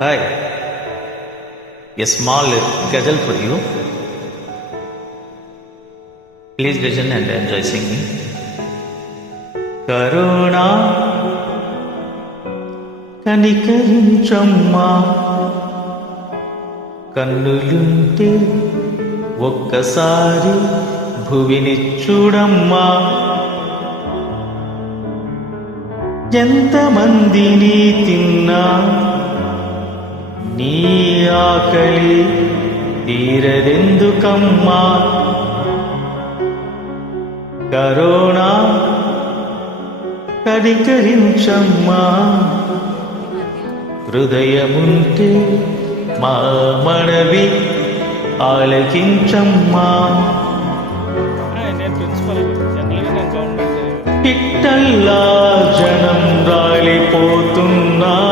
Hi. A small ghazal for you. Please listen and enjoy singing. కరుణా కనికరించమ్మా కన్నులుంటే ఒక్కసారి భువిని చూడమ్మా ఎంతమందిని తిన్నా నీ ఆకలి తీరదెందుకమ్మా? కరోనా కనికరించమ్మా హృదయముంటే మా మనవి ఆలకించమ్మా. పిట్టల్లా జనం రాలిపోతున్నా.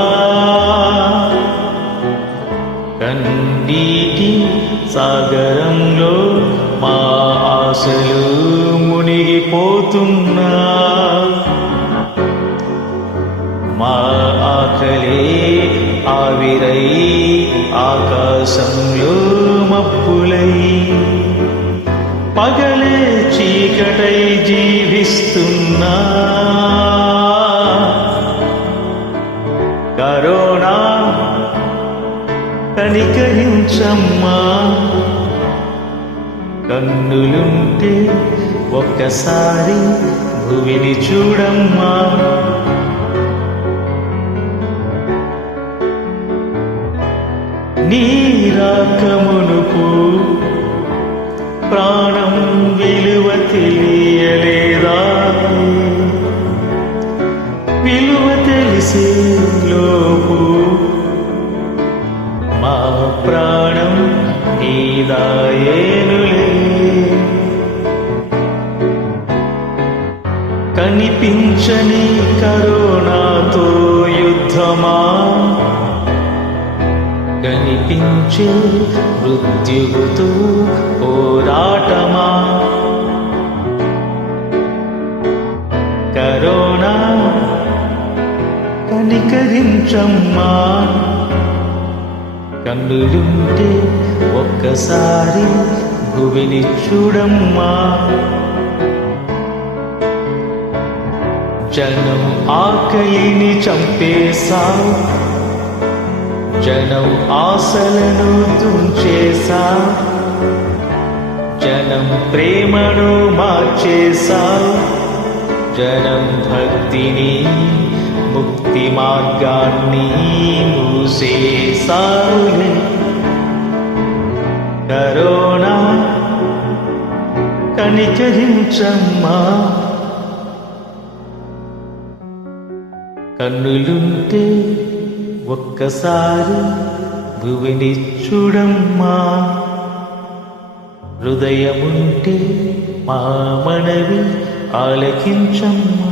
కన్నీటి సాగరంలో మా ఆశలు మునిగిపోతున్నా. మా ఆకలే ఆవిరై ఆకాశంలో మప్పులై పగలే చీకటై జీవిస్తున్నా. కరోనా కనికరించమ్మా. కన్నులుంటే ఒక్కసారి భువిని చూడమ్మా. నీరాకమునుపు ప్రాణం విలువ తెలియలేదా? విలువ తెలిసే లోపు ప్రాణం నీదాయేనులే. కనిపించని కరోనాతో యుద్ధమా? కనిపించే మృత్యువుతో పోరాటమా? కరోనా కనికరించమ్మా. కన్నులుంటే ఒక్కసారి భువిని చూడమ్మా. జనం ఆకలిని చంపేశా జనం ఆశలను తుంచేశా జనం ప్రేమను మార్చేశా జనం భక్తిని ముక్తి మార్గాన్ని మూసేసావులే కరోనా కనికరించమ్మా కన్నులుంటే ఒక్కసారి భువిని చూడమ్మా హృదయముంటే మా మనవి ఆలకించమ్మా.